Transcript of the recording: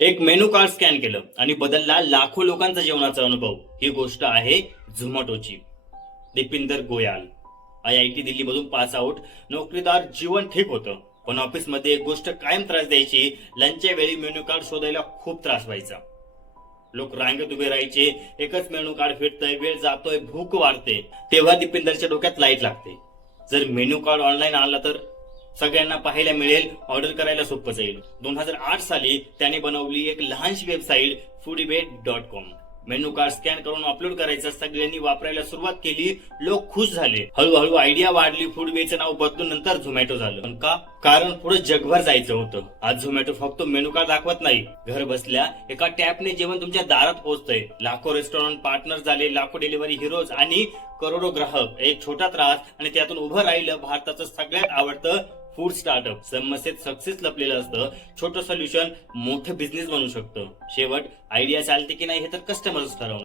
एक menu card scan केलं आणि बदलला लाखो लोकांचा जेवणाचा अनुभव. ही गोष्ट आहे झोमॅटोची. दीपिंदर गोयल IIT दिल्ली मधून पास आउट, नोकरीदार, जीवन ठीक होतं, पण ऑफिसमध्ये एक गोष्ट कायम त्रास द्यायची. लंचच्या वेळी मेनू कार्ड शोधायला खूप त्रास व्हायचा. लोक रांगेत उभे राहायचे. एकच मेनू कार्ड फिरतंय, वेळ जातोय, भूक वाढते. तेव्हा दीपिंदरच्या डोक्यात लाईट लागते. जर मेनू कार्ड ऑनलाईन आला तर सगळ्यांना पाहायला मिळेल, ऑर्डर करायला सोपं जाईल. 2008 साली त्याने बनवली एक लहानशी website foodibet.com. Menu card scan करून अपलोड करायचं, सगळ्यांनी वापरायला सुरुवात केली. लोक खुश झाले. हळूहळू आयडिया वाढली. फूडवेचं नाव बदलून नंतर झोमॅटो झालं. पण का? कारण पुढे जगभर जायचं होतं. आज झोमॅटो फक्त मेनू कार्ड दाखवत नाही, घर बसल्या एका टॅपने जेवण तुमच्या दारात पोहोचतंय. लाखो रेस्टॉरंट पार्टनर झाले, लाखो डिलिव्हरी हिरोज आणि करोडो ग्राहक. एक छोटा त्रास आणि त्यातून उभं राहिलं भारताचं सगळ्यात आवडतं फूड स्टार्टअप. समस्येत सक्सेस लपलेलं असतं. छोटं सोल्युशन मोठं बिझनेस बनू शकतं. शेवट आयडिया चालते की नाही हे तर कस्टमर्स ठरवणार.